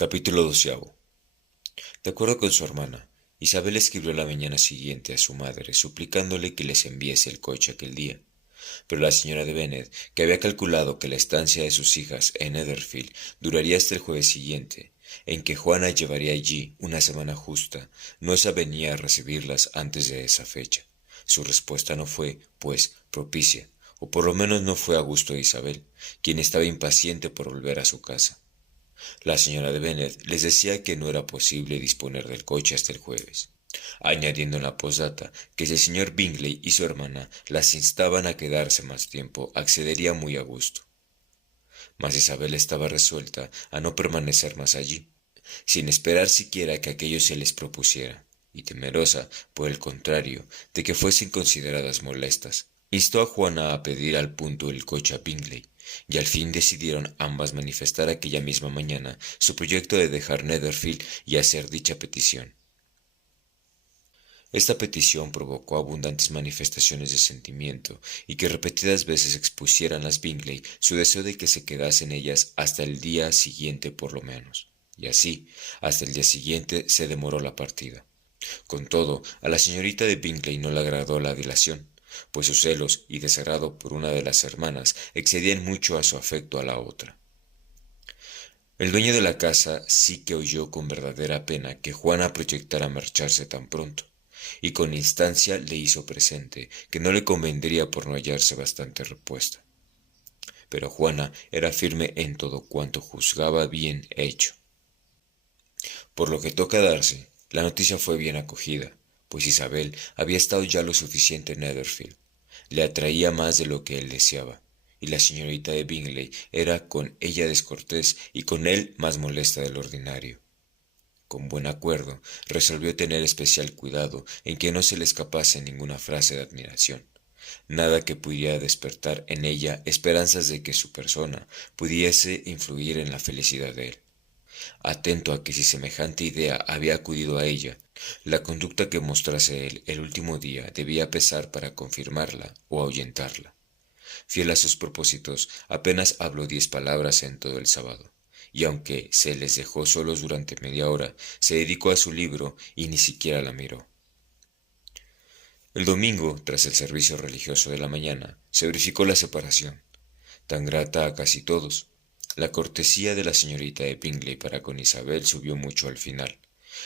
Capítulo 12. De acuerdo con su hermana, Isabel escribió la mañana siguiente a su madre suplicándole que les enviase el coche aquel día. Pero la señora de Bennet, que había calculado que la estancia de sus hijas en Netherfield duraría hasta el jueves siguiente, en que Juana llevaría allí una semana justa, no se avenía a recibirlas antes de esa fecha. Su respuesta no fue, pues, propicia, o por lo menos no fue a gusto de Isabel, quien estaba impaciente por volver a su casa. La señora de Bennet les decía que no era posible disponer del coche hasta el jueves, añadiendo en la posdata que si el señor Bingley y su hermana las instaban a quedarse más tiempo, accedería muy a gusto. Mas Isabel estaba resuelta a no permanecer más allí, sin esperar siquiera que aquello se les propusiera, y temerosa, por el contrario, de que fuesen consideradas molestas, instó a Juana a pedir al punto el coche a Bingley, y al fin decidieron ambas manifestar aquella misma mañana su proyecto de dejar Netherfield y hacer dicha petición. Esta petición provocó abundantes manifestaciones de sentimiento y que repetidas veces expusieran las Bingley su deseo de que se quedasen ellas hasta el día siguiente por lo menos. Y así, hasta el día siguiente se demoró la partida. Con todo, a la señorita de Bingley no le agradó la dilación, pues sus celos y desagrado por una de las hermanas excedían mucho a su afecto a la otra. El dueño de la casa sí que oyó con verdadera pena que Juana proyectara marcharse tan pronto, y con instancia le hizo presente que no le convendría por no hallarse bastante repuesta. Pero Juana era firme en todo cuanto juzgaba bien hecho. Por lo que toca darse, la noticia fue bien acogida, pues Isabel había estado ya lo suficiente en Netherfield. Le atraía más de lo que él deseaba, y la señorita de Bingley era con ella descortés y con él más molesta del ordinario. Con buen acuerdo, resolvió tener especial cuidado en que no se le escapase ninguna frase de admiración, nada que pudiera despertar en ella esperanzas de que su persona pudiese influir en la felicidad de él. Atento a que si semejante idea había acudido a ella, la conducta que mostrase él el último día debía pesar para confirmarla o ahuyentarla. Fiel a sus propósitos, apenas habló 10 palabras en todo el sábado, y aunque se les dejó solos durante media hora, se dedicó a su libro y ni siquiera la miró. El domingo, tras el servicio religioso de la mañana, se verificó la separación, tan grata a casi todos. La cortesía de la señorita de Bingley para con Isabel subió mucho al final,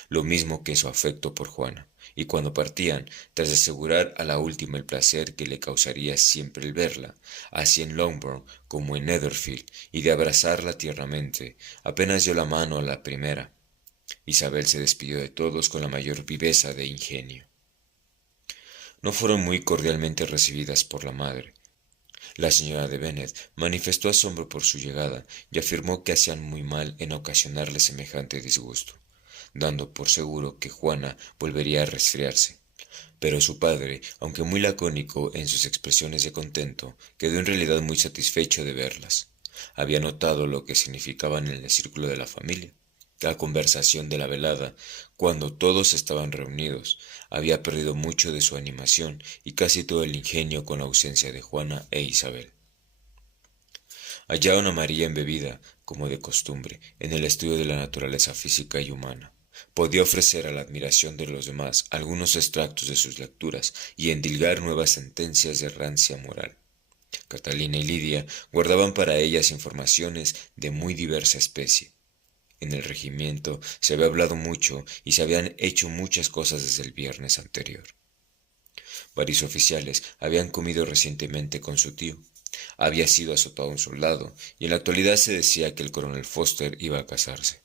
lo mismo que su afecto por Juana, y cuando partían, tras de asegurar a la última el placer que le causaría siempre el verla, así en Longbourn como en Netherfield, y de abrazarla tiernamente, apenas dio la mano a la primera. Isabel se despidió de todos con la mayor viveza de ingenio. No fueron muy cordialmente recibidas por la madre. La señora de Bennet manifestó asombro por su llegada y afirmó que hacían muy mal en ocasionarle semejante disgusto, dando por seguro que Juana volvería a resfriarse. Pero su padre, aunque muy lacónico en sus expresiones de contento, quedó en realidad muy satisfecho de verlas. Había notado lo que significaban en el círculo de la familia. La conversación de la velada, cuando todos estaban reunidos, había perdido mucho de su animación y casi todo el ingenio con la ausencia de Juana e Isabel. Hallaron a María embebida, como de costumbre, en el estudio de la naturaleza física y humana. Podía ofrecer a la admiración de los demás algunos extractos de sus lecturas y endilgar nuevas sentencias de rancia moral. Catalina y Lidia guardaban para ellas informaciones de muy diversa especie. En el regimiento se había hablado mucho y se habían hecho muchas cosas desde el viernes anterior. Varios oficiales habían comido recientemente con su tío. Había sido azotado un soldado, y en la actualidad se decía que el coronel Foster iba a casarse.